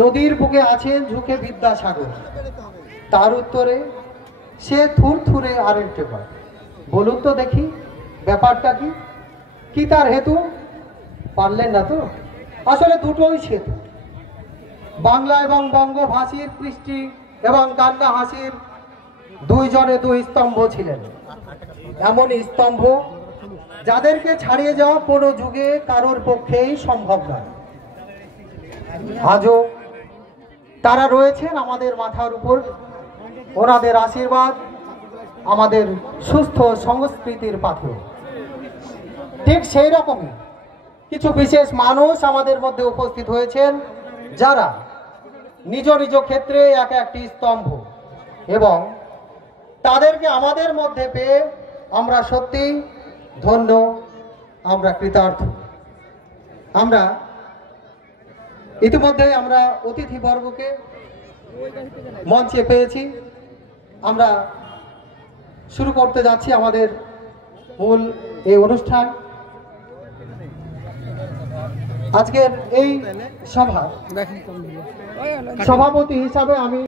নদীর বুকে আছেন ঝুঁকে বিদ্যাসাগর, তার উত্তরে সে থুর থুরে আরেকটে পায়। বলুন তো দেখি ব্যাপারটা কি, কি তার হেতু? পারলেন না তো? আসলে দুটোই সেতু। বাংলা এবং বঙ্গভাষীর কৃষ্টি এবং কান্না হাসির দুইজনে দুই স্তম্ভ ছিলেন। এমন স্তম্ভ যাদেরকে ছাড়িয়ে যাওয়া কোনো যুগে কারোর পক্ষেই সম্ভব নয়। আজও তারা রয়েছেন আমাদের মাথার উপর। ওনাদের আশীর্বাদ আমাদের সুস্থ সংস্কৃতির পাথেয়। ঠিক সেই রকমই কিছু বিশেষ মানুষ আমাদের মধ্যে উপস্থিত হয়েছেন, যারা নিজ নিজ ক্ষেত্রে এক একটি স্তম্ভ, এবং তাদেরকে আমাদের মধ্যে পেয়ে আমরা সত্যি ধন্য, আমরা কৃতার্থ। আমরা ইতিমধ্যে আমরা অতিথিবর্গকে মঞ্চে পেয়েছি। আমরা শুরু করতে যাচ্ছি আমাদের মূল এই অনুষ্ঠান। আজকের এই সভা সভাপতি হিসাবে আমি